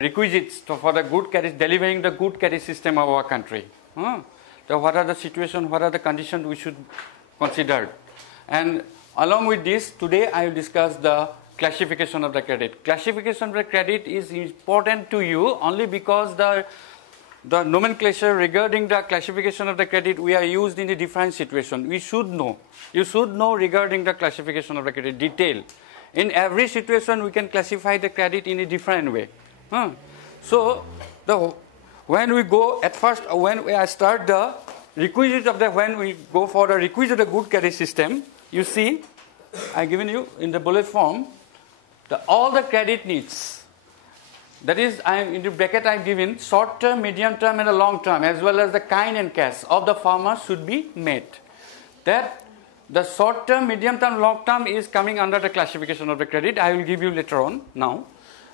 requisites for the good credit, delivering the good credit system of our country. So what are the situations, what are the conditions we should consider? And along with this, today I will discuss the classification of the credit. Classification of the credit is important to you only because the nomenclature regarding the classification of the credit we are used in a different situation. We should know. You should know regarding the classification of the credit detail. In every situation we can classify the credit in a different way. So when we go at first, when we start the requisite of the, when we go for the requisite of the good credit system, you see I given you in the bullet form all the credit needs. That is, in the bracket I have given short term, medium term and a long term, as well as the kind and cash of the farmer should be met. That the short term, medium term, long term is coming under the classification of the credit. I will give you later on now.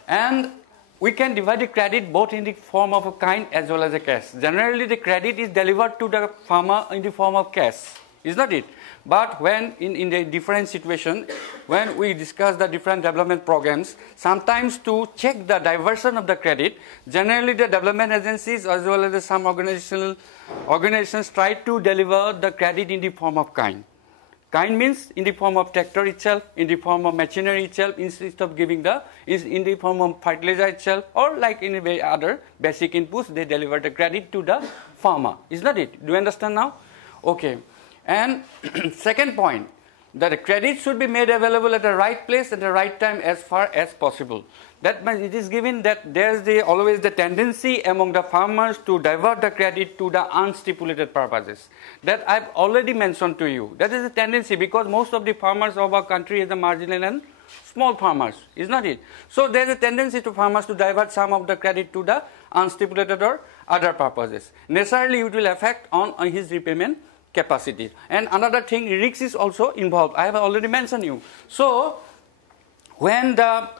And we can divide the credit both in the form of a kind as well as a cash. Generally, the credit is delivered to the farmer in the form of cash, is not it? But when in the different situation, when we discuss the different development programs, sometimes to check the diversion of the credit, generally the development agencies as well as some organizations try to deliver the credit in the form of kind. Kind means in the form of tractor itself, in the form of machinery itself, instead of giving in the form of fertilizer itself, or like in a way other basic inputs, they deliver the credit to the farmer. Is that it? Do you understand now? Okay. And second point, that the credit should be made available at the right place at the right time as far as possible. That means it is given that there is always the tendency among the farmers to divert the credit to the unstipulated purposes. That I have already mentioned to you. That is a tendency because most of the farmers of our country is the marginal and small farmers, is not it? So there is a tendency to farmers to divert some of the credit to the unstipulated or other purposes. Necessarily it will affect on his repayment capacity. And another thing, risk is also involved. I have already mentioned you. So when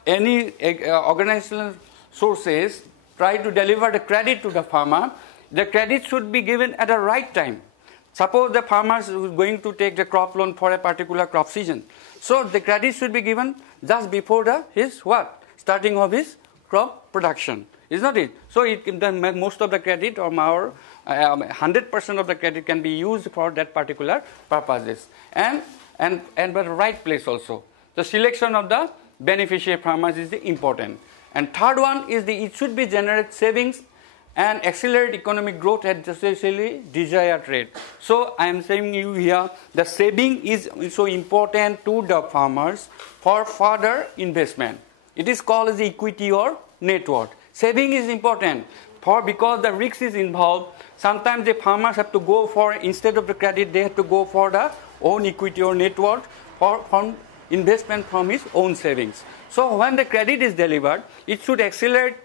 any organizational sources try to deliver the credit to the farmer, the credit should be given at the right time. Suppose the farmer is going to take the crop loan for a particular crop season. So the credit should be given just before his starting of his crop production. Is not it? So most of the credit or 100% of the credit can be used for that particular purposes. And the right place also. The selection of the beneficiary farmers is important. And third one is it should be generate savings and accelerate economic growth at the desired rate. So I am saying you here the saving is so important to the farmers for further investment. It is called as equity or net worth. Saving is important because the risk is involved. Sometimes the farmers have to go for, instead of the credit, they have to go for the own equity or net worth from investment from his own savings. So when the credit is delivered, it should accelerate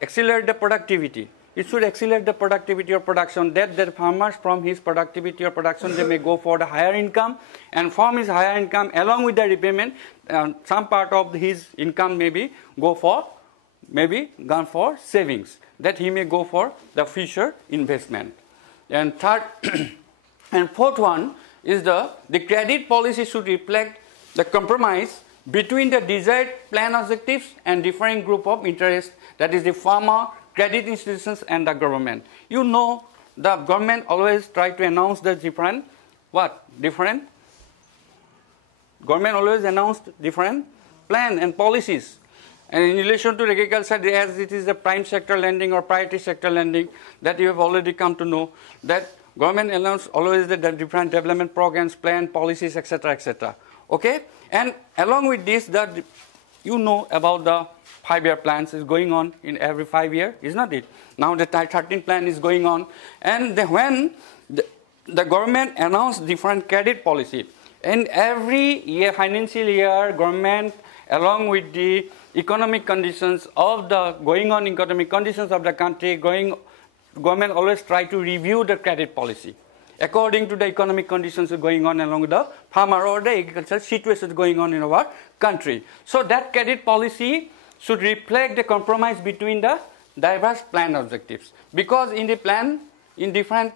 accelerate the productivity. It should accelerate the productivity or production, that the farmers from his productivity or production, they may go for the higher income, and from his higher income along with the repayment, some part of his income maybe gone for savings, that he may go for the future investment. And third and fourth one is the credit policy should reflect the compromise between the desired plan objectives and differing group of interest, that is the farmer, credit institutions and the government. You know the government always try to announce the different plan and policies. And in relation to agriculture, as it is the prime sector lending or priority sector lending, that you have already come to know, that government announce always the different development programs, plan, policies, etc., etc. Okay? And along with this, you know about the 5-year plans is going on in every 5 years, is not it? Now the 13th plan is going on. And when the government announced different credit policy, in every year, financial year, government, along with the economic conditions of the economic conditions of the country, government always try to review the credit policy according to the economic conditions going on along with the farmer or the agricultural situations going on in our country. So that credit policy should reflect the compromise between the diverse plan objectives, because in the plan, in different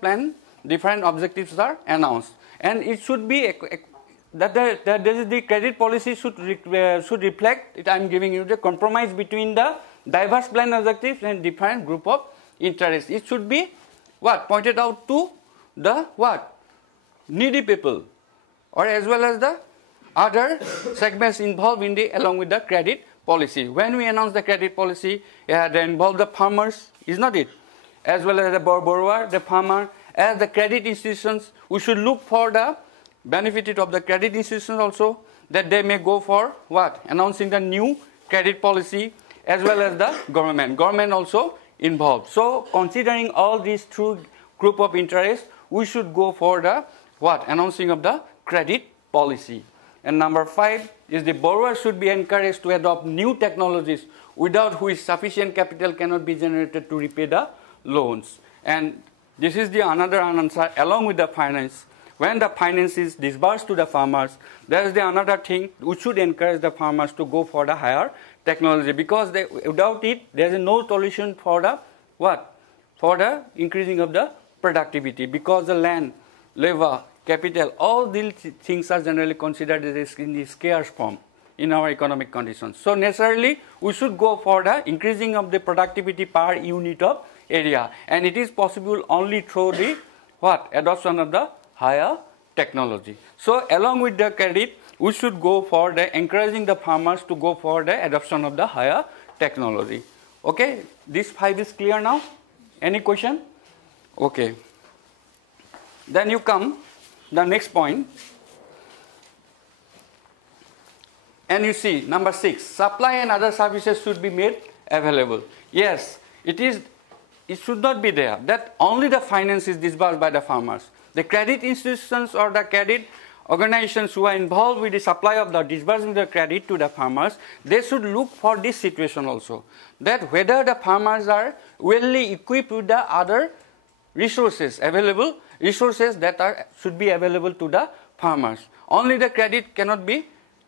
objectives are announced, and it should be the credit policy should reflect it. I am giving you the compromise between the diverse plan objectives and different group of interests. It should be what? Pointed out to the what? Needy people, or as well as the other segments involved in the along with the credit policy. When we announce the credit policy, they involve the farmers, is not it? As well as the borrower, the farmer, as the credit institutions. We should look for the benefit of the credit institutions also, that they may go for what? Announcing the new credit policy, as well as the government. Government also involved. So considering all these two group of interests, we should go for the what? Announcing of the credit policy. And number 5 is the borrower should be encouraged to adopt new technologies without which sufficient capital cannot be generated to repay the loans. And this is the another answer along with the finance. When the finance is disbursed to the farmers, there is the another thing, we should encourage the farmers to go for the higher technology, because without it, there is no solution for the what? For the increasing of the productivity, because the land, labor, capital, all these things are generally considered as in the scarce form in our economic conditions. So necessarily, we should go for the increasing of the productivity per unit of area, and it is possible only through the what? Adoption of the higher technology. So along with the credit, we should go for the encouraging the farmers to go for the adoption of the higher technology. Okay, this 5 is clear now? Any question? Okay. Then you come the next point, and you see number 6, supply and other services should be made available. Yes, it should not be there that only the finance is disbursed by the farmers. The credit institutions or the credit organizations who are involved with the supply of the disbursing the credit to the farmers, they should look for this situation also, that whether the farmers are well equipped with the other resources available, resources that should be available to the farmers. Only the credit cannot be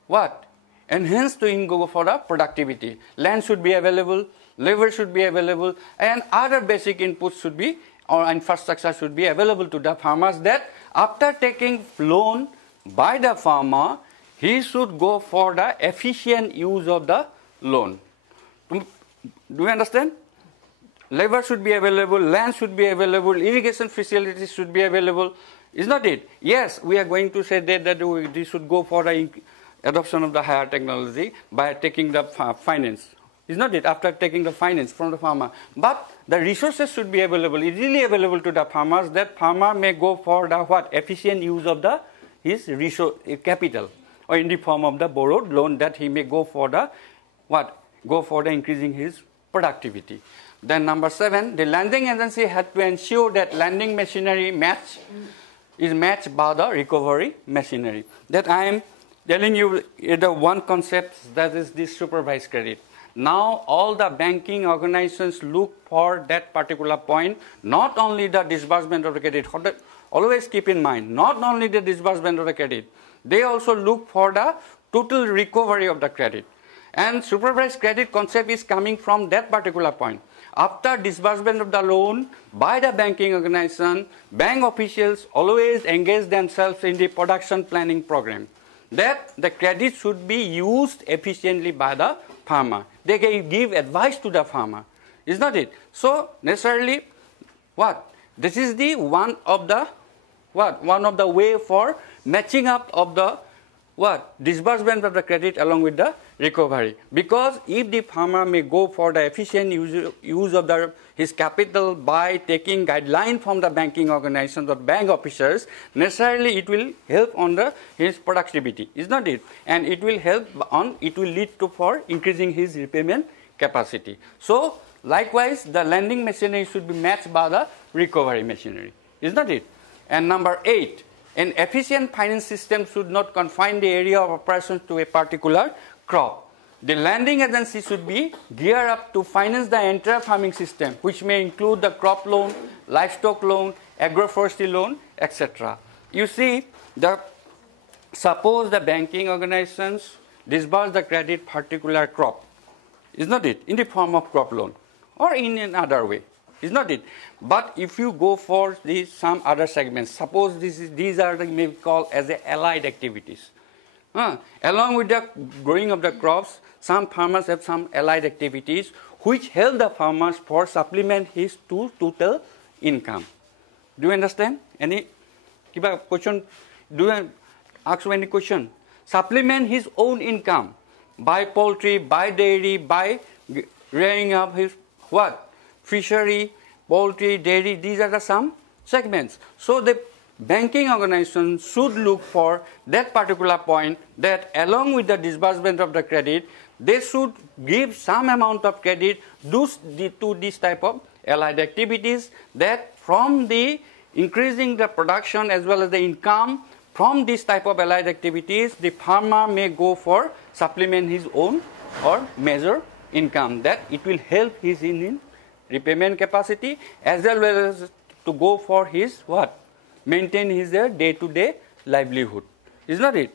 what? Enhanced to go for the productivity. Land should be available, labor should be available, and other basic inputs should be, or infrastructure should be available to the farmers, that after taking loan by the farmer, he should go for the efficient use of the loan. Do you understand? Labor should be available, land should be available, irrigation facilities should be available. Is not it? Yes, we are going to say that we should go for the adoption of the higher technology by taking the finance. Is not it? After taking the finance from the farmer. But the resources should be available, easily available to the farmers, that farmer may go for the what? Efficient use of his resource, capital, or in the form of the borrowed loan, that he may go for the what? Go for the increasing his productivity. Then number 7, the lending agency had to ensure that lending machinery is matched by the recovery machinery. That I am telling you the one concept, that is this supervised credit. Now all the banking organizations look for that particular point, not only the disbursement of the credit. Always keep in mind, not only the disbursement of the credit, they also look for the total recovery of the credit. And supervised credit concept is coming from that particular point. After disbursement of the loan by the banking organization, bank officials always engage themselves in the production planning program, that the credit should be used efficiently by the farmer. They can give advice to the farmer. Is not it? So necessarily, what? This is the one of the way for matching up of the what? Disbursement of the credit along with the recovery. Because if the farmer may go for the efficient use of his capital by taking guideline from the banking organizations or bank officers, necessarily it will help on his productivity, is not it? And it will lead to for increasing his repayment capacity. So likewise, the lending machinery should be matched by the recovery machinery, is not it? And number 8, an efficient finance system should not confine the area of operations to a particular crop. The lending agency should be geared up to finance the entire farming system, which may include the crop loan, livestock loan, agroforestry loan, etc. You see, suppose the banking organizations disburse the credit particular crop, is not it? In the form of crop loan or in another way. Is not it? But if you go for some other segments, suppose these are may be called as allied activities. Along with the growing of the crops, some farmers have some allied activities which help the farmers for supplement his total income. Do you understand? Any question? Do you ask any question? Supplement his own income by poultry, by dairy, by rearing up his what? Fishery, poultry, dairy. These are the some segments. So the banking organization should look for that particular point, that along with the disbursement of the credit, they should give some amount of credit to this type of allied activities, that from the increasing the production as well as the income from this type of allied activities, the farmer may go for supplement his own or measure income, that it will help his in repayment capacity as well as to go for his what? Maintain his day-to-day livelihood. Is not it?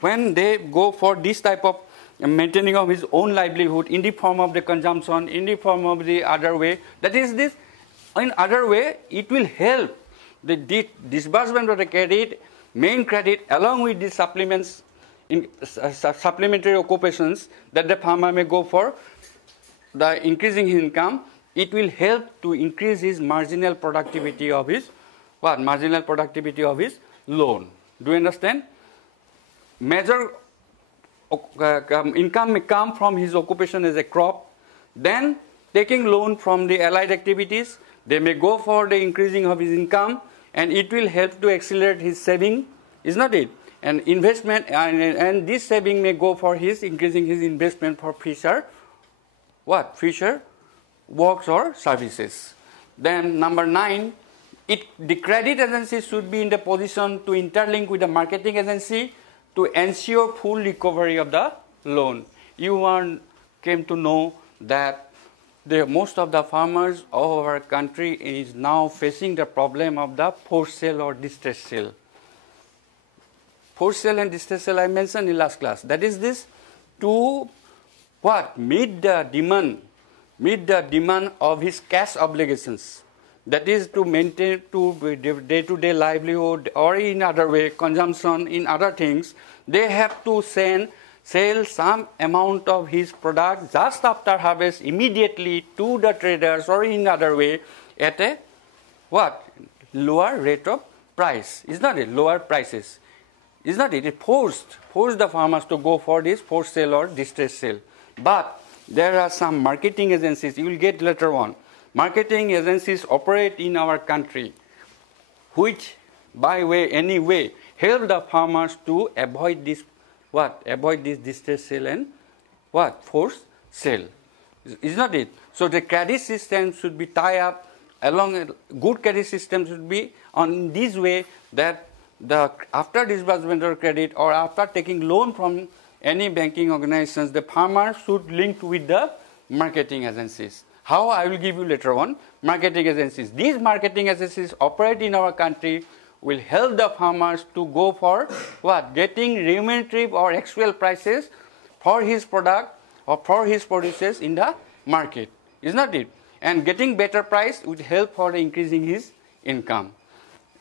When they go for this type of maintaining of his own livelihood in the form of the consumption, in the form of the other way, that is this, in other way, it will help the disbursement of the credit, main credit, along with the supplements, in supplementary occupations that the farmer may go for, the increasing his income. It will help to increase his marginal productivity of his what? Marginal productivity of his loan. Do you understand? Major income may come from his occupation as a crop. Then taking loan from the allied activities, they may go for the increasing of his income, and it will help to accelerate his saving. Is not it? And investment, and this saving may go for his increasing his investment for future what? Future works or services. Then number 9, the credit agency should be in the position to interlink with the marketing agency to ensure full recovery of the loan. You came to know that most of the farmers of our country is now facing the problem of the forced sale or distress sale. Forced sale and distress sale I mentioned in last class. That is this, to what? Meet the demand of his cash obligations. That is to maintain to day-to-day livelihood, or in other way, consumption, in other things. They have to sell some amount of his product just after harvest immediately to the traders, or in other way at a what? Lower rate of price. Is not it? Lower prices. Is not it? It forced the farmers to go for this forced sale or distress sale. But there are some marketing agencies, you will get later on. Marketing agencies operate in our country, which any way help the farmers to avoid this what? Avoid this distress sale and what? Forced sale. Is not it? So the credit system should be tied up along a good credit system should be on this way, that after disbursement of credit or after taking loan from any banking organizations, the farmer should link with the marketing agencies. How? I will give you later on. Marketing agencies. These marketing agencies operate in our country, will help the farmers to go for what? Getting remunerative or actual prices for his product or for his produces in the market. Is not it? And getting better price would help for increasing his income.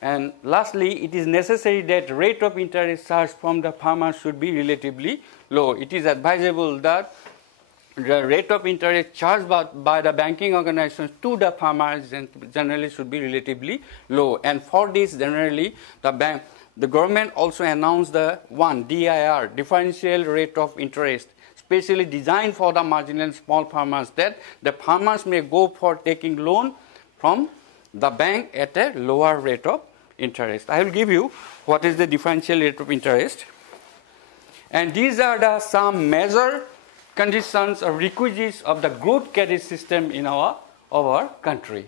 And lastly, it is necessary that rate of interest charged from the farmer should be relatively low. It is advisable that the rate of interest charged by the banking organizations to the farmers generally should be relatively low. And for this, generally, the government also announced the DIR, differential rate of interest, specially designed for the marginal small farmers, that the farmers may go for taking loan from the bank at a lower rate of interest. I will give you what is the differential rate of interest. And these are some major conditions or requisites of the good credit system in our country.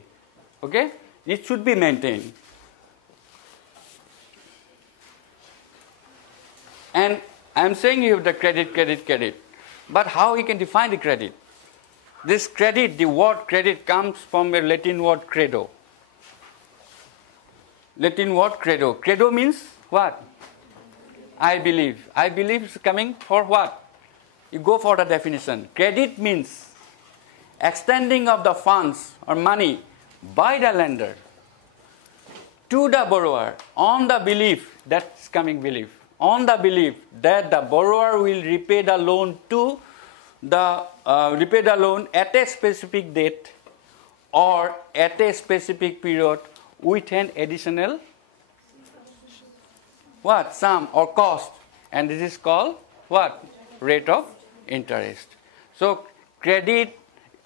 Okay? It should be maintained. And I am saying you have the credit. But how we can define the credit? This credit, the word credit comes from a Latin word credo. Latin word credo. Credo means what? I believe. I believe is coming for what? You go for the definition. Credit means extending of the funds or money by the lender to the borrower on the belief, that's coming belief, on the belief that the borrower will repay the loan to repay the loan at a specific date or at a specific period with an additional what? Sum or cost. And this is called what? Rate of interest. So credit,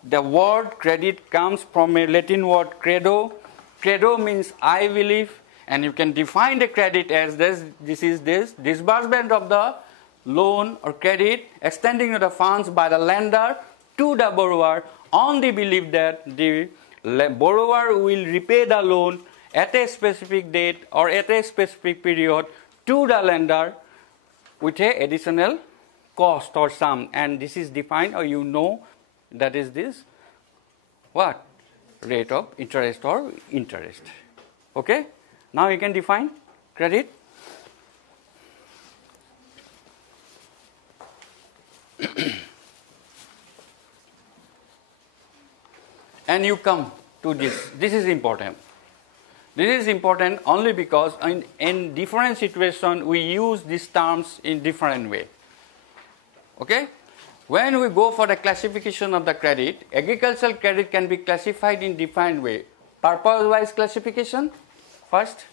the word credit comes from a Latin word credo. Credo means I believe, and you can define the credit as this is disbursement of the loan or credit extending the funds by the lender to the borrower on the belief that the borrower will repay the loan at a specific date or at a specific period to the lender with a additional cost or sum. And this is defined, or you know, that is this what? Rate of interest or interest. Okay? Now you can define credit. And you come to this. This is important. This is important only because in different situations we use these terms in different way. Okay? When we go for the classification of the credit, agricultural credit can be classified in different way. Purpose-wise classification, first.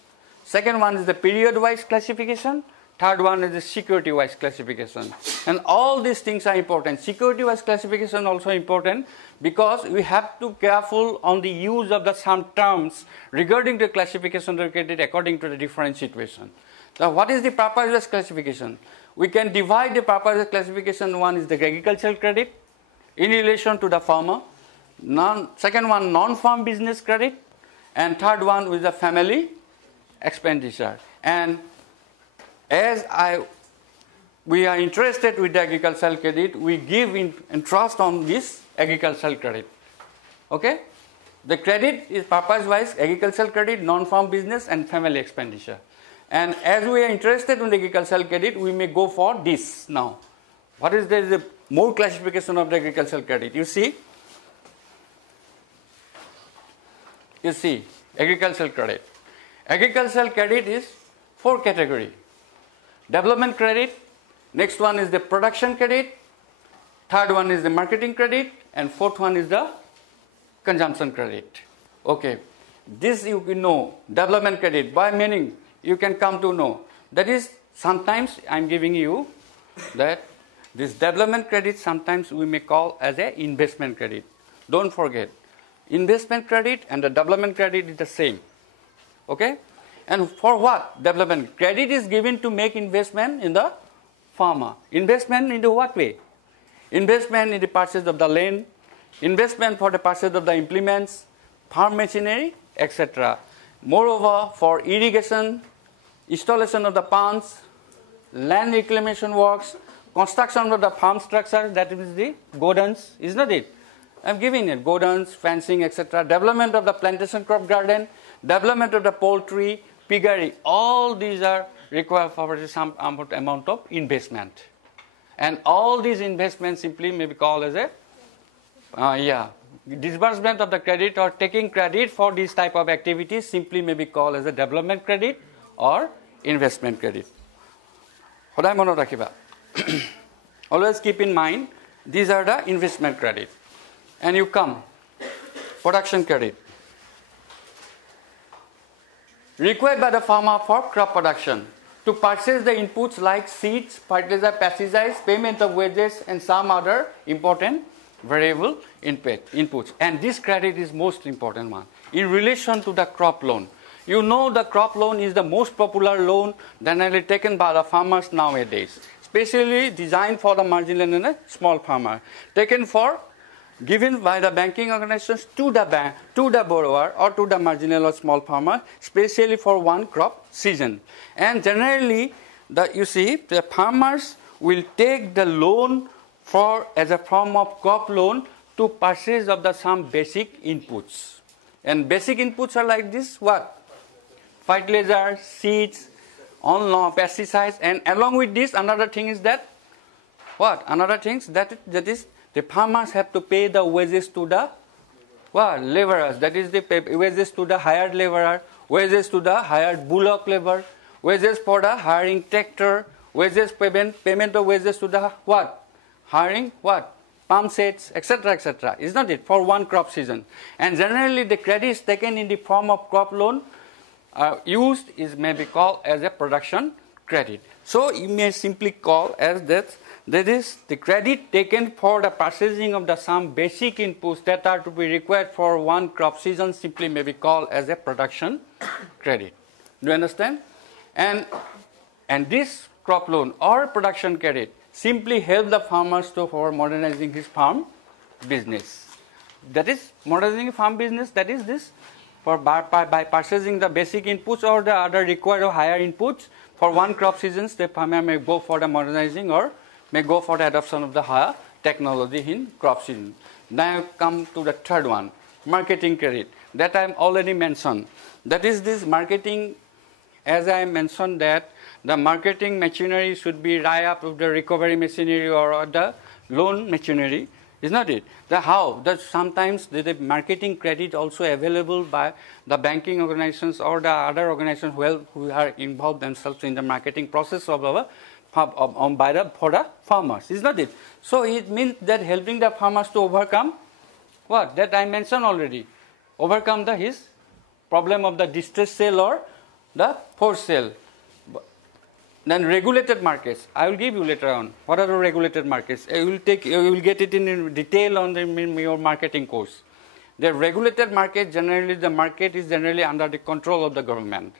Second one is the period-wise classification. Third one is the security-wise classification. And all these things are important. Security-wise classification also important because we have to be careful on the use of the some terms regarding the classification of credit according to the different situation. Now, what is the purpose-wise classification? We can divide the purpose-wise classification. One is the agricultural credit in relation to the farmer. Second one, non-farm business credit. And third one is the family expenditure. And as we are interested with the agricultural credit, we give interest on this agricultural credit. Okay? The credit is purpose-wise agricultural credit, non-farm business, and family expenditure. And as we are interested in the agricultural credit, we may go for this now. What is the more classification of the agricultural credit? You see, agricultural credit. Agricultural credit is 4 categories. Development credit, next one is the production credit, third one is the marketing credit, and fourth one is the consumption credit. Okay, this you know, development credit, by meaning you can come to know. That is, sometimes I am giving you that this development credit sometimes we may call as a investment credit. Don't forget, investment credit and the development credit is the same. Okay? And for what? Development. Credit is given to make investment in the farmer. Investment into what way? Investment in the purchase of the land, investment for the purchase of the implements, farm machinery, etc. Moreover, for irrigation, installation of the pumps, land reclamation works, construction of the farm structure, that is the godowns, is not it? I am giving it, godowns, fencing, etc. Development of the plantation crop garden, development of the poultry, piggery, all these are required for some amount of investment. And all these investments simply may be called as a disbursement of the credit or taking credit for these type of activities simply may be called as a development credit or investment credit. Always keep in mind, these are the investment credit. And you come, production credit. Required by the farmer for crop production to purchase the inputs like seeds, fertilizer, pesticides, payment of wages, and some other important variable inputs. And this credit is most important one. In relation to the crop loan, you know the crop loan is the most popular loan generally taken by the farmers nowadays, especially designed for the marginal and the small farmer, given by the banking organizations to the bank, to the borrower or to the marginal or small farmer, especially for one crop season. And generally, the farmers will take the loan as a form of crop loan to purchase of some basic inputs. And basic inputs are like this, what? Fertilizer, seeds, pesticides, and along with this, another thing is that, what? Another thing that is, the farmers have to pay the wages to the laborers. That is the wages to the hired laborer, wages to the hired bullock labor, wages for the hiring tractor, wages payment of wages to the what? Hiring what? palm sets, etc., is not it, for one crop season. And generally the credit is taken in the form of crop loan used may be called as a production credit. So you may simply call as that is the credit taken for the purchasing of some basic inputs that are to be required for one crop season simply may be called as a production credit. Do you understand? And this crop loan or production credit simply help the farmers for modernizing his farm business. That is modernizing farm business, that is this, for by purchasing the basic inputs or the other required or higher inputs for one crop seasons, the farmer may go for the modernizing or may go for the adoption of the higher technology in crop season. Now come to the third one, marketing credit, that I already mentioned. That is this marketing, as I mentioned that the marketing machinery should be right up with the recovery machinery or the loan machinery, is not it? That sometimes the marketing credit also available by the banking organizations or the other organizations who are involved themselves in the marketing process for the farmers, is not it? So it means that helping the farmers to overcome what? That I mentioned already. Overcome his problem of the distressed sale or the forced sale. Then regulated markets, I will give you later on. What are the regulated markets? You will get it in detail on your marketing course. The regulated market, generally the market is generally under the control of the government.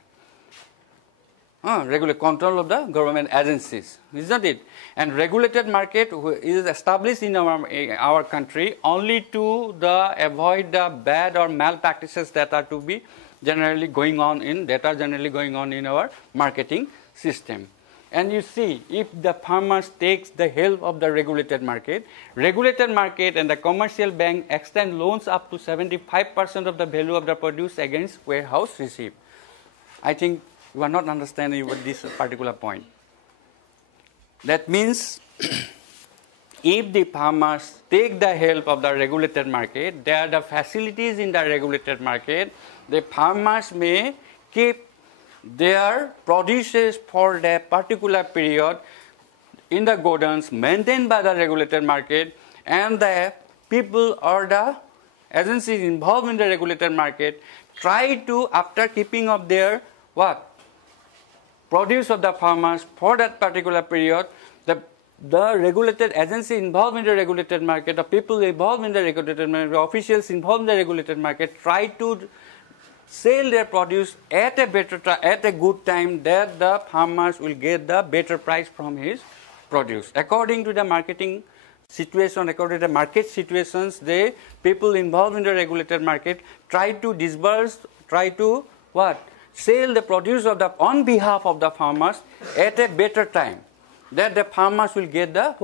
Regular control of the government agencies, isn't it? And regulated market is established in our country only to avoid the bad or malpractices that are to be generally going on in our marketing system. And you see, if the farmers takes the help of the regulated market and the commercial bank extend loans up to 75% of the value of the produce against warehouse receipt. I think you are not understanding this particular point. That means if the farmers take the help of the regulated market, there are the facilities in the regulated market, the farmers may keep their produces for the particular period in the godowns maintained by the regulated market, and the people or the agencies involved in the regulated market try to, after keeping of their produce of the farmers for that particular period, the regulated agency involved in the regulated market, the people involved in the regulated market, the officials involved in the regulated market try to sell their produce at a good time that the farmers will get the better price from his produce. According to the marketing situation, according to the market situations, the people involved in the regulated market try to sell the produce on behalf of the farmers at a better time, that the farmers will get the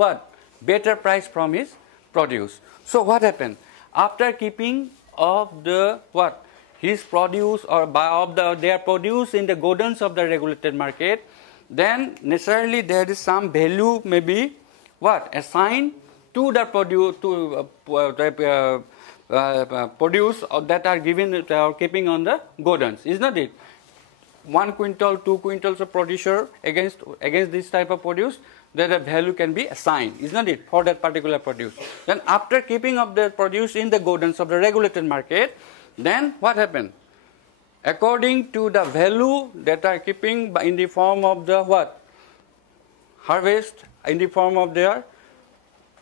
better price from his produce. So what happened? After keeping of the his produce or their produce in the godowns of the regulated market, then necessarily there is some value may be assigned to the produce that are given or keeping on the godowns, is not it? 1 quintal, 2 quintals of produce against this type of produce, that the value can be assigned, is not it, for that particular produce. Then after keeping of the produce in the godowns of the regulated market, then what happened? According to the value that are keeping in the form of the harvest, in the form of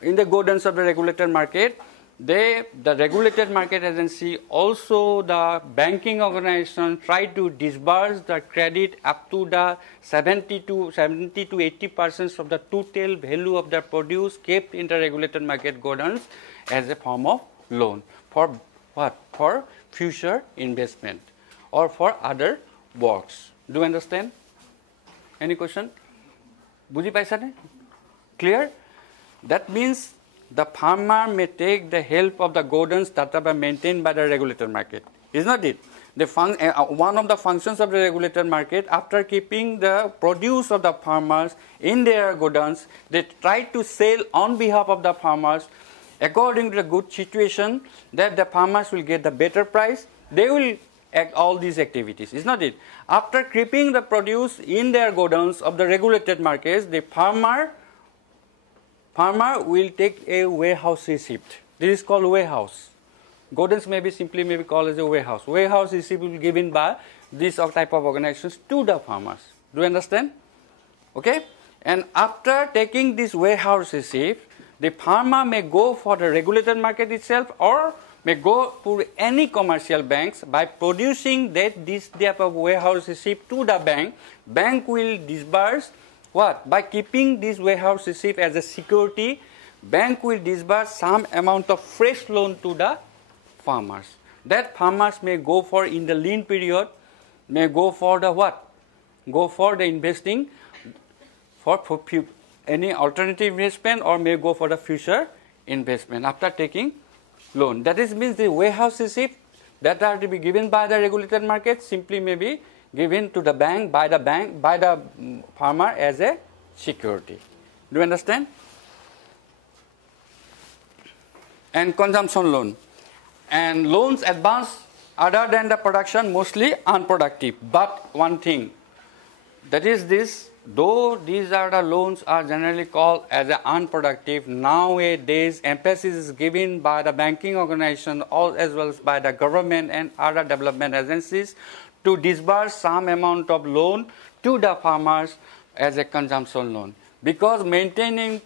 in the godowns of the regulated market, the regulated market agency, also the banking organization, try to disburse the credit up to the 70 to 80% of the total value of the produce kept in the regulated market godowns as a form of loan for for future investment or for other works. Do you understand? Any question? Buji paisa ne? Clear? That means the farmer may take the help of the godowns that are maintained by the regulated market. Is not it? One of the functions of the regulated market, after keeping the produce of the farmers in their godowns, they try to sell on behalf of the farmers according to the good situation, that the farmers will get the better price. They will act all these activities, is not it? After keeping the produce in their godowns of the regulated markets, the farmer farmer will take a warehouse receipt. This is called warehouse. Godens may be simply called as a warehouse. Warehouse receipt will be given by this type of organizations to the farmers. Do you understand? Okay? And after taking this warehouse receipt, the farmer may go for the regulated market itself or may go to any commercial banks. By producing this type of warehouse receipt to the bank, bank will disburse what? By keeping this warehouse receipt as a security, bank will disburse some amount of fresh loan to the farmers. That farmers may go for in the lean period, may go for the what? Go for the investing for any alternative investment or may go for the future investment after taking loan. That is means the warehouse receipt that are to be given by the regulated market simply may be given to the bank by the farmer as a security. Do you understand? And consumption loan. And loans advanced other than the production mostly unproductive. But one thing, that is this, though these are the loans are generally called as unproductive, nowadays emphasis is given by the banking organization as well as by the government and other development agencies to disburse some amount of loan to the farmers as a consumption loan. Because maintaining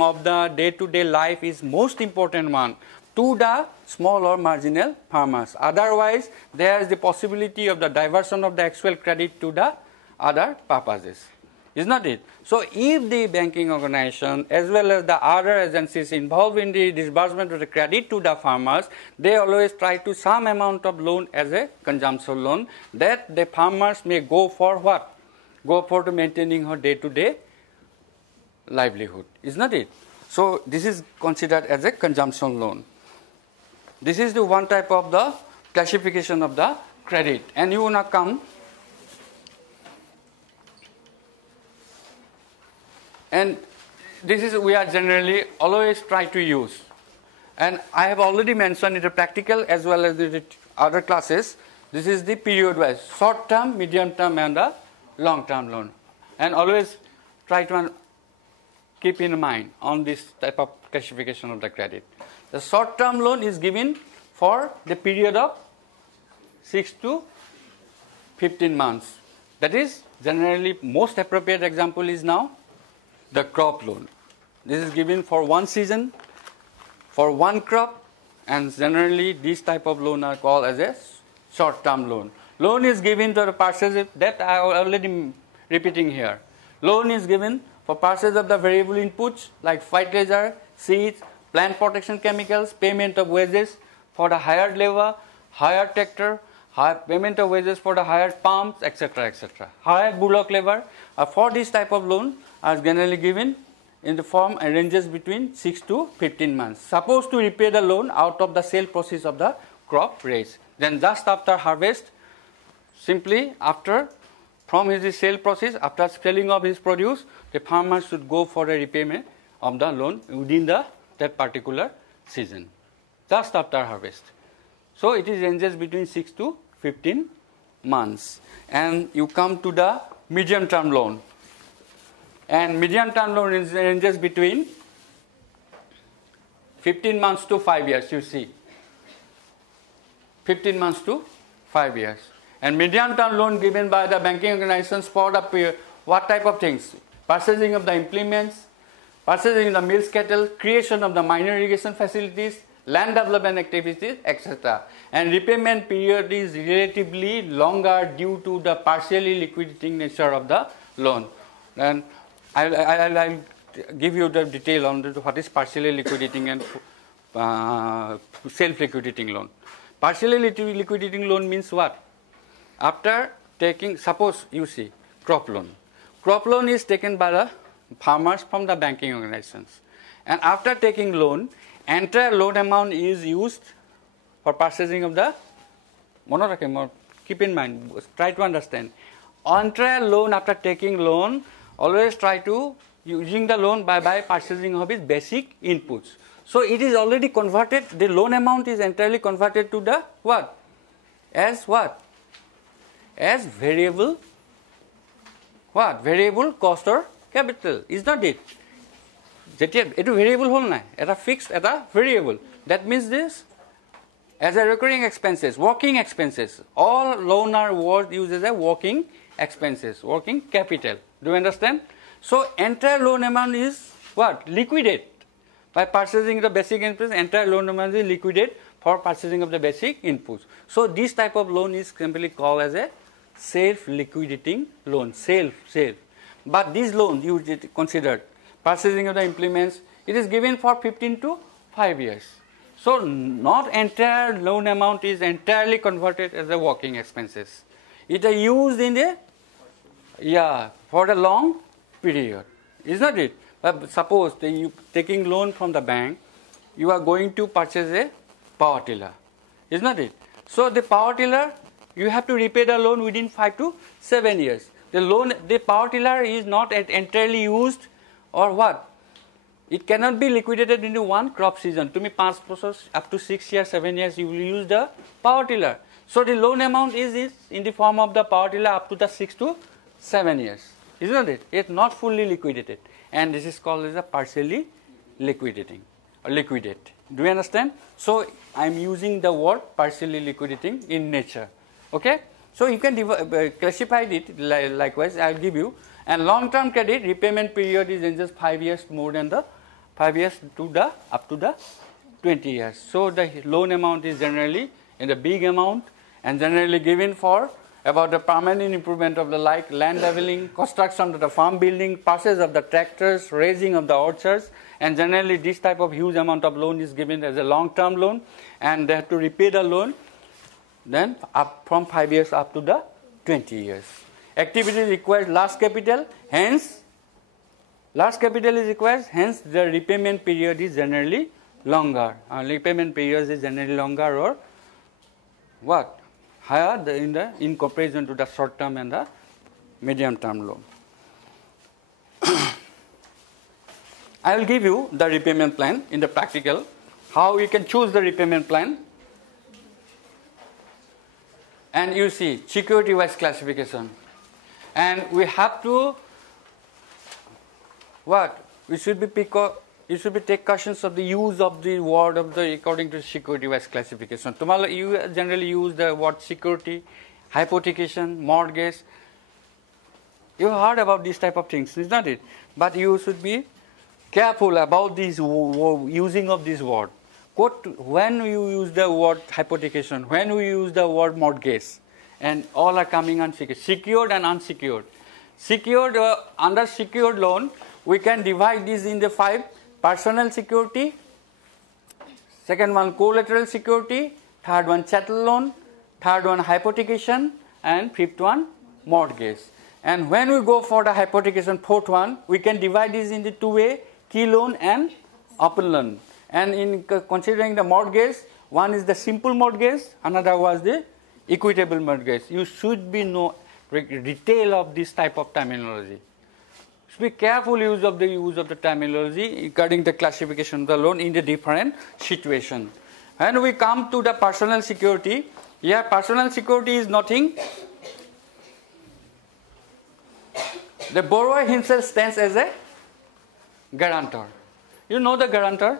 of the day-to-day life is most important one to the small or marginal farmers. Otherwise, there is the possibility of the diversion of the actual credit to the other purposes. Is not it? So, if the banking organization as well as the other agencies involved in the disbursement of the credit to the farmers, they always try to some amount of loan as a consumption loan that the farmers may go for what? Go for to maintaining her day-to-day livelihood. Is not it? So, this is considered as a consumption loan. This is the one type of the classification of the credit. And you wanna come. And this is we are generally always try to use. And I have already mentioned in the practical as well as the other classes. This is the period wise, short term, medium term and the long term loan. And always try to keep in mind on this type of classification of the credit. The short term loan is given for the period of 6 to 15 months. That is generally most appropriate example is now the crop loan. This is given for one season, for one crop, and generally these type of loan are called as a short-term loan. Loan is given to the purchase that I am already repeating here. Loan is given for purchase of the variable inputs like fertilizer, seeds, plant protection chemicals, payment of wages for the hired labor, hired tractor, payment of wages for the hired pumps, etc., etc. Hired bullock labor. For this type of loan are generally given in the form ranges between 6 to 15 months. Supposed to repay the loan out of the sale proceeds of the crop raised. Then just after harvest, simply after from his sale proceeds, after selling of his produce, the farmer should go for a repayment of the loan within that particular season, just after harvest. So it is ranges between 6 to 15 months. And you come to the medium term loan. And medium term loan ranges between 15 months to 5 years, you see. 15 months to 5 years. And medium term loan given by the banking organizations for the what type of things? Purchasing of the implements, purchasing the mills cattle, creation of the minor irrigation facilities, land development activities, etc. And repayment period is relatively longer due to the partially liquidating nature of the loan. And I'll give you the detail on what is partially liquidating and self-liquidating loan. Partially liquidating loan means what? After taking, suppose you see crop loan. Crop loan is taken by the farmers from the banking organizations. And after taking loan, entire loan amount is used for purchasing of the, keep in mind, try to understand. Entire loan after taking loan, always try to using the loan by purchasing of his basic inputs. So it is already converted, the loan amount is entirely converted to the what? As what? As variable, what? Variable cost or capital, is not it? যেতিয়া এটো variable হল নাই এটা fixed এটা variable that means this as a recurring expenses working expenses all loan are word used as a working expenses working capital do you understand so entire loan amount is what liquidate by purchasing the basic inputs entire loan amount is liquidate for purchasing of the basic inputs so this type of loan is simply called as a self liquidating loan self but this loan you considered purchasing of the implements it is given for 15 to 5 years so not entire loan amount is entirely converted as a working expenses it are used in the for the long period is not it but suppose you taking loan from the bank you are going to purchase a power tiller is not it so the power tiller you have to repay the loan within 5 to 7 years the power tiller is not entirely used or what it cannot be liquidated into one crop season to me 5 process up to 6 years 7 years you will use the power tiller so the loan amount is in the form of the power tiller up to the 6 to 7 years isn't it it's not fully liquidated and this is called as a partially liquidating or liquidate do you understand so I am using the word partially liquidating in nature okay so you can classify it likewise I will give you and long term credit repayment period is in just 5 years more than the 5 years to the up to the 20 years so the loan amount is generally in the big amount and generally given for about the permanent improvement of the like land leveling construction of the farm building purchase of the tractors raising of the orchards and generally this type of huge amount of loan is given as a long term loan and they have to repay the loan then up from 5 years up to the 20 years activity requires large capital hence large capital is required hence the repayment period is generally longer repayment period is generally longer or what higher in comparison to the short term and the medium term loan I will give you the repayment plan in the practical how you can choose the repayment plan and you see security wise classification and we have to what we should be take cautions of the use of the word of the according to security wise classification tomorrow you generally use the word security hypothecation mortgage you heard about this type of things is not it but you should be careful about this using of this word when you use the word hypothecation when we use the word mortgage and all are coming on secured and unsecured secured under secured loan we can divide this into 5 personal security second one collateral security third one chattel loan third one hypothecation and fifth one mortgage and when we go for the hypothecation fourth one we can divide this into 2 key loan and open loan and in considering the mortgage one is the simple mortgage another was the equitable mortgage you should be know detail of this type of terminology be careful use of the terminology regarding the classification of the loan in the different situation when we come to the personal security personal security is nothing the borrower himself stands as a guarantor you know the guarantor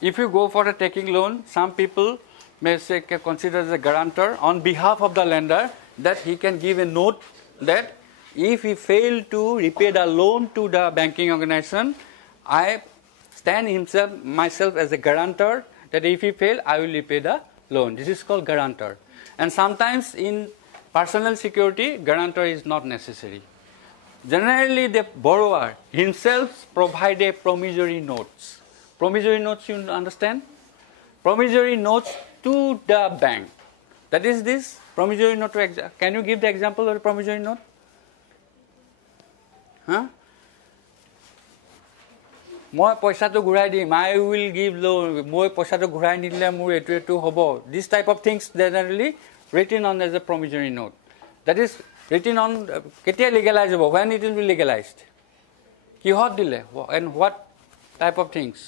if you go for a taking loan some people may say consider as a guarantor on behalf of the lender that he can give a note that if he fail to repay the loan to the banking organization I stand myself as a guarantor that if he fail I will repay the loan this is called guarantor and sometimes in personal security guarantor is not necessary generally the borrower himself provide a promissory notes you understand promissory notes to the bank that is this promissory note can you give the example of the promissory note মই পইচাটো ঘূৰাই দিম I will give loan মই পইচাটো ঘূৰাই নিদিলে মোৰ এটো হ'ব this type of things generally written on as a promissory note that is written on কেতিয়া legalized হ'ব when it will be legalized কিহত দিলে and what type of things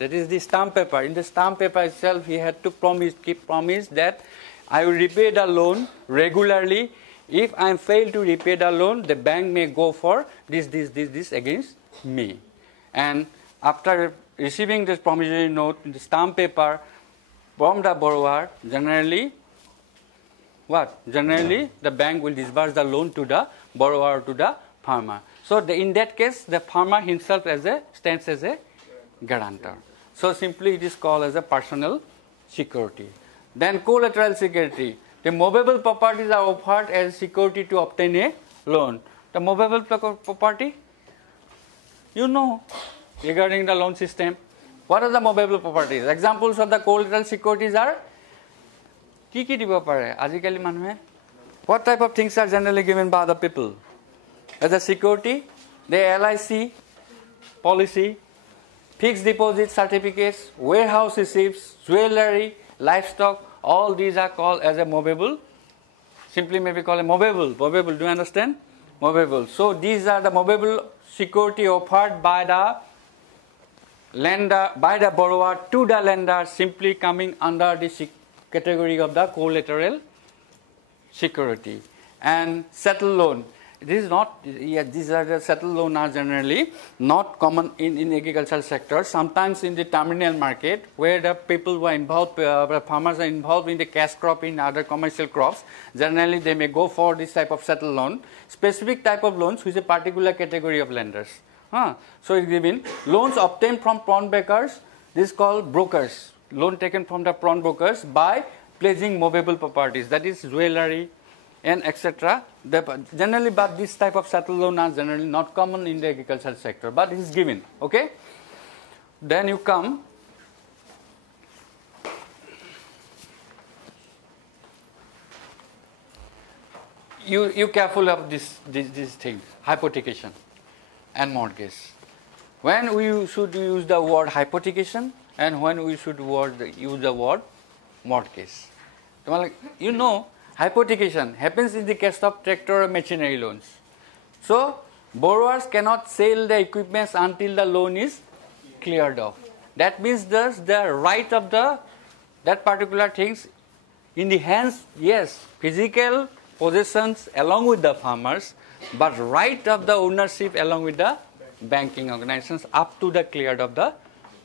that is the stamp paper in the stamp paper itself he had to promise that I will repay the loan regularly If I fail to repay the loan, the bank may go for this against me. And after receiving this promissory note, the stamp paper from the borrower, generally, Generally, the bank will disburse the loan to the borrower or to the farmer. So, in that case, the farmer himself stands as a guarantor. So, simply it is called as a personal security. Then collateral security. The movable properties are offered as security to obtain a loan. The movable property, you know, regarding the loan system. What are the movable properties? Examples of the collateral securities are what type of things are generally given by the people? As a security, the LIC policy, fixed deposit certificates, warehouse receipts, jewelry, livestock, all these are called as a movable. Simply maybe called a movable. Movable, do you understand? Movable. So these are the movable security offered by the lender, by the borrower to the lender, simply coming under the category of the collateral security. And settled loan. This is not, these are the settled loan are generally not common in agricultural sector. Sometimes in the terminal market, where the people who are involved, the farmers are involved in the cash crop, in other commercial crops, generally they may go for this type of settled loan. Specific type of loans with a particular category of lenders. So it's given loans obtained from pawnbrokers. This is called brokers. Loan taken from the pawnbrokers by pledging movable properties, that is jewelry and etc. Generally, but this type of settled loan are generally not common in the agricultural sector, but it is given. Okay. Then you come. You careful of these things, hypothecation and mortgage. When we should use the word hypothecation and when we should use the word mortgage. You know, hypothecation happens in the case of tractor or machinery loans. So, borrowers cannot sell the equipment until the loan is cleared off. That means the right of that particular things in the hands, yes, physical possessions along with the farmers, but right of the ownership along with the banking organizations up to the cleared of the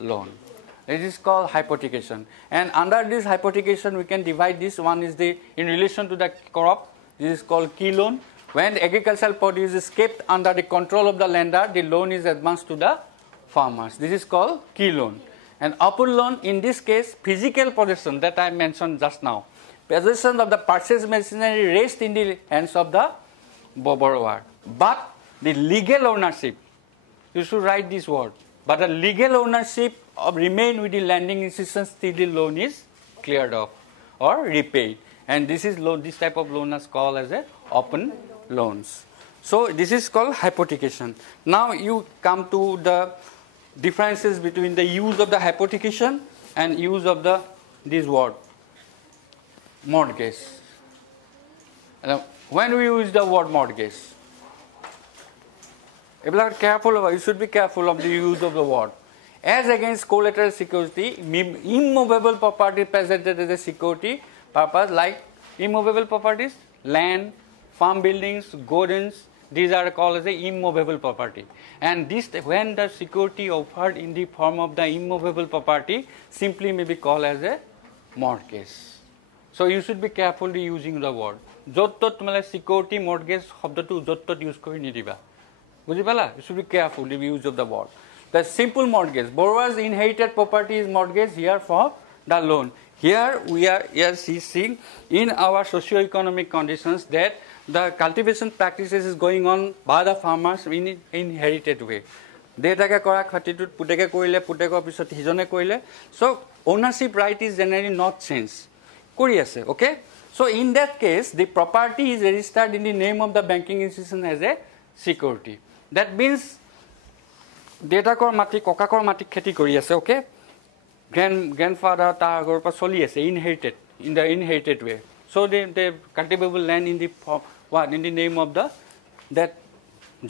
loan. It is called hypothecation. And under this hypothecation, we can divide this. One is in relation to the crop. This is called key loan. When the agricultural produce is kept under the control of the lender, the loan is advanced to the farmers. This is called key loan. And open loan, in this case, physical possession that I mentioned just now. Possession of the purchased machinery rests in the hands of the borrower. But the legal ownership, you should write this word, but the legal ownership remain with the lending institutions till the loan is cleared off or repaid. And this type of loan is called as a open loans. So this is called hypothecation. Now you come to the differences between the use of the hypothecation and use of this word mortgage. Now, when we use the word mortgage, you should be careful of the use of the word. As against collateral security, immovable property presented as a security purpose, like immovable properties, land, farm buildings, gardens, these are called as a immovable property. And this, when the security offered in the form of the immovable property, simply may be called as a mortgage. So you should be carefully using the word. Jot security mortgage শব্দটো jot use কৰি নিদিবা. বুজি পালা? You should be careful in the use of the word. The simple mortgage. Borrower's inherited property is mortgage here for the loan. Here we are seeing in our socio-economic conditions that the cultivation practices is going on by the farmers in inherited way. So ownership right is generally not changed. Okay? So in that case, the property is registered in the name of the banking institution as a security. That means দেউতাকৰ মাটি ককাকৰ মাটি খেতি কৰি আছে okay grandfather তাৰ আগৰ পৰা চলি আছে in the inherited way, so the cultivable land in the name of that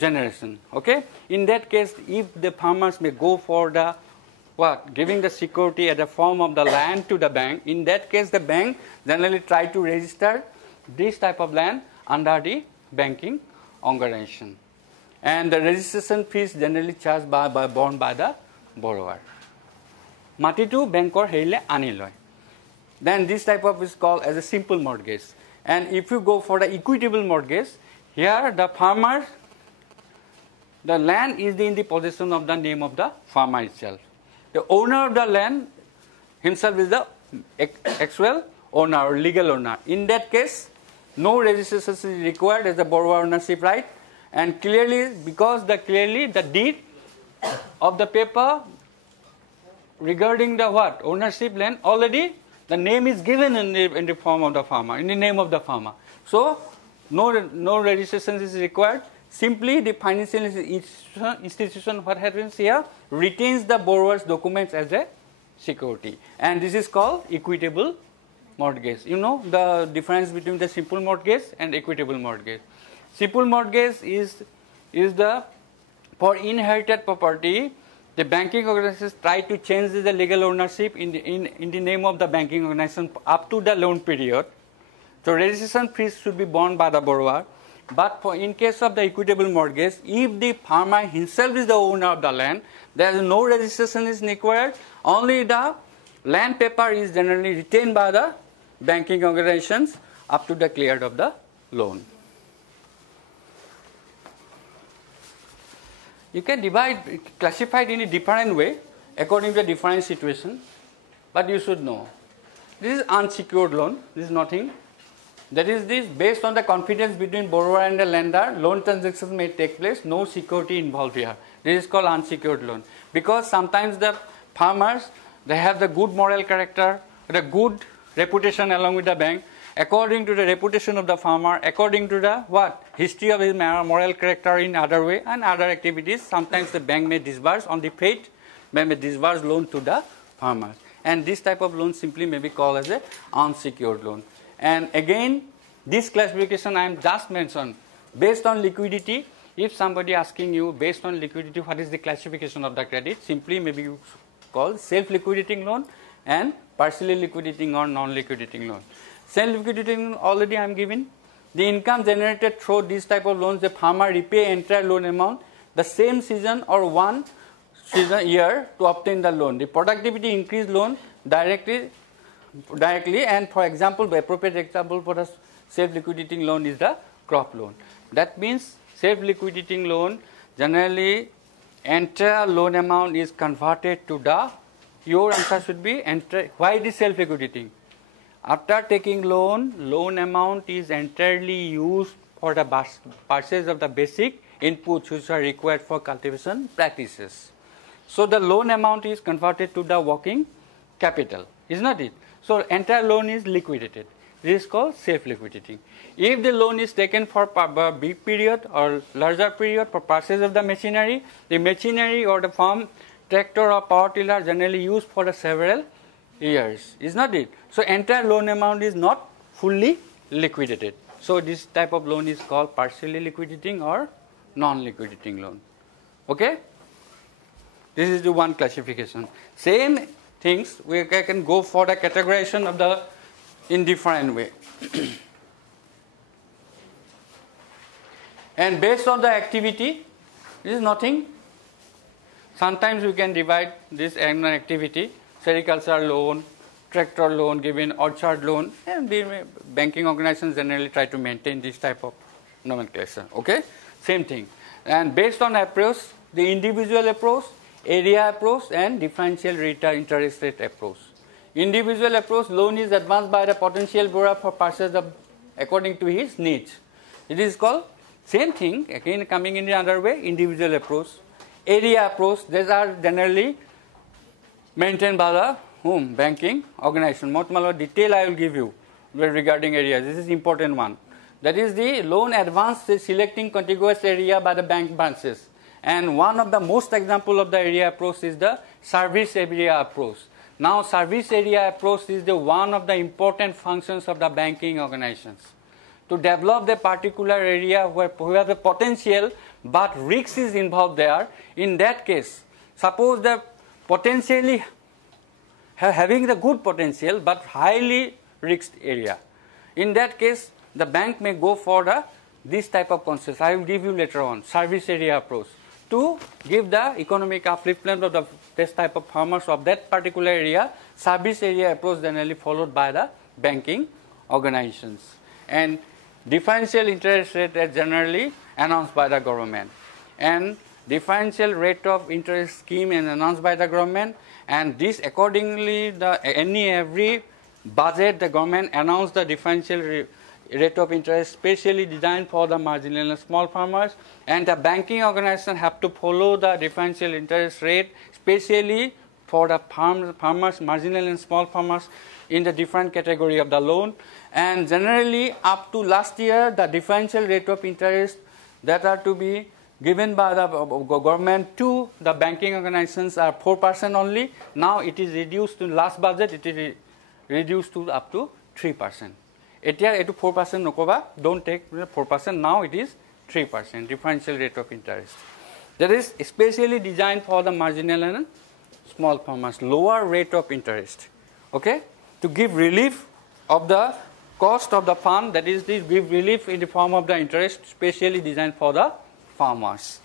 generation. Okay, in that case, if the farmers may go for the giving the security at the form of the land to the bank, in that case the bank generally try to register this type of land under the banking organization. And the registration fees generally charged borne by the borrower. Matitu bankor herile ani loy. Then this type of is called as a simple mortgage. And if you go for the equitable mortgage, here the farmer, the land is in the possession of the name of the farmer itself. The owner of the land himself is the actual owner or legal owner. In that case, no registration is required as a borrower ownership right, and clearly because clearly the deed of the paper regarding the what ownership land already the name is given in the form of the farmer, in the name of the farmer. So no registration is required. Simply the financial institution what happens here retains the borrower's documents as a security, and this is called equitable mortgage. You know the difference between the simple mortgage and equitable mortgage. Simple mortgage is the for inherited property. The banking organizations try to change the legal ownership in the name of the banking organization up to the loan period. So registration fees should be borne by the borrower. But in case of the equitable mortgage, if the farmer himself is the owner of the land, there is no registration is required. Only the land paper is generally retained by the banking organizations up to the cleared of the loan. You can classify it in a different way according to the different situation, but you should know. This is unsecured loan. This is nothing. That is this based on the confidence between borrower and the lender, loan transactions may take place, no security involved here. This is called unsecured loan. Because sometimes the farmers, they have the good moral character, the good reputation along with the bank. According to the reputation of the farmer, according to the history of his moral character in other way and other activities, sometimes the bank may disburse on the faith, may disburse loan to the farmers. And this type of loan simply may be called as a unsecured loan. And again, this classification I am just mentioned based on liquidity. If somebody asking you based on liquidity, what is the classification of the credit? Simply maybe you call self-liquidating loan and partially liquidating or non-liquidating loan. Self-liquidating already I am given. The income generated through this type of loans, the farmer repay entire loan amount the same season or one season year to obtain the loan. The productivity increase loan directly, and for example, the appropriate example for the self-liquidating loan is the crop loan. That means self-liquidating loan generally entire loan amount is converted to the, your answer should be why it is self-liquidating? After taking loan amount is entirely used for the purchase of the basic inputs which are required for cultivation practices. So the loan amount is converted to the working capital, is not it? So entire loan is liquidated. This is called self-liquidating. If the loan is taken for a big period or larger period for purchase of the machinery or the farm tractor or power tiller generally used for the several years, is not it? So entire loan amount is not fully liquidated. So this type of loan is called partially liquidating or non-liquidating loan. Okay? This is the one classification. Same things we can go for the categorization of the in different way. And based on the activity, this is nothing. Sometimes we can divide this activity. Sericulture loan, tractor loan, given orchard loan, and the banking organizations generally try to maintain this type of nomenclature. Okay, same thing. And based on approach, the individual approach, area approach, and differential rate interest rate approach. Individual approach, loan is advanced by the potential borrower for purchase of according to his needs. It is called same thing. Again, coming in the other way, individual approach, area approach. These are generally maintained by the banking organization. More detail I will give you regarding areas. This is important one. That is the loan advance selecting contiguous area by the bank branches. And one of the most example of the area approach is the service area approach. Now service area approach is the one of the important functions of the banking organizations. To develop the particular area where we have the potential but risk is involved there. In that case, suppose the potentially having the good potential but highly risked area. In that case, the bank may go for this type of concept. I will give you later on, service area approach, to give the economic upliftment of this type of farmers of that particular area. Service area approach generally followed by the banking organizations. And differential interest rate is generally announced by the government. And differential rate of interest scheme is announced by the government. And this accordingly, every budget, the government announced the differential rate of interest specially designed for the marginal and small farmers, and the banking organization have to follow the differential interest rate specially for the farmers, marginal and small farmers in the different category of the loan. And generally up to last year, the differential rate of interest that are to be given by the government to the banking organizations are 4% only. Now it is reduced to last budget, it is reduced to up to 3%. Etia etu 4% nokoba, don't take 4%, now it is 3% differential rate of interest. That is especially designed for the marginal and small farmers, lower rate of interest, okay, to give relief of the cost of the farm, that is this give relief in the form of the interest specially designed for the farmers.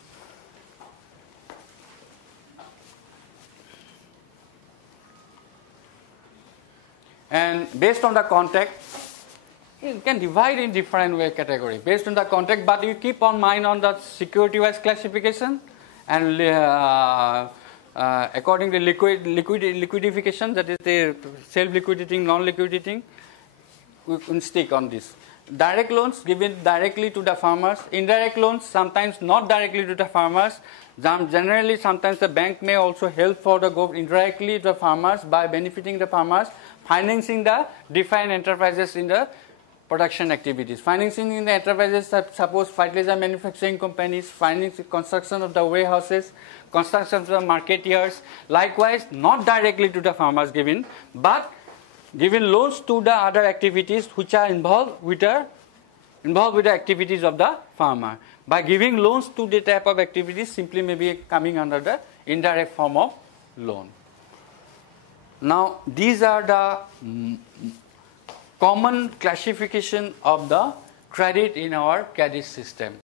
And based on the contract, you can divide in different way category based on the contract, but you keep on mind on the security wise classification and according to liquidification, that is the self-liquidating, non-liquidating, we can stick on this. Direct loans given directly to the farmers, indirect loans sometimes not directly to the farmers. Generally, sometimes the bank may also help for the indirectly to the farmers by benefiting the farmers, financing the defined enterprises in the production activities. Financing in the enterprises, suppose fertilizer manufacturing companies, financing construction of the warehouses, construction of the market yards. Likewise, not directly to the farmers given, but given loans to the other activities which are involved with the activities of the farmer. By giving loans to the type of activities, simply may be coming under the indirect form of loan. Now, these are the common classification of the credit in our credit system.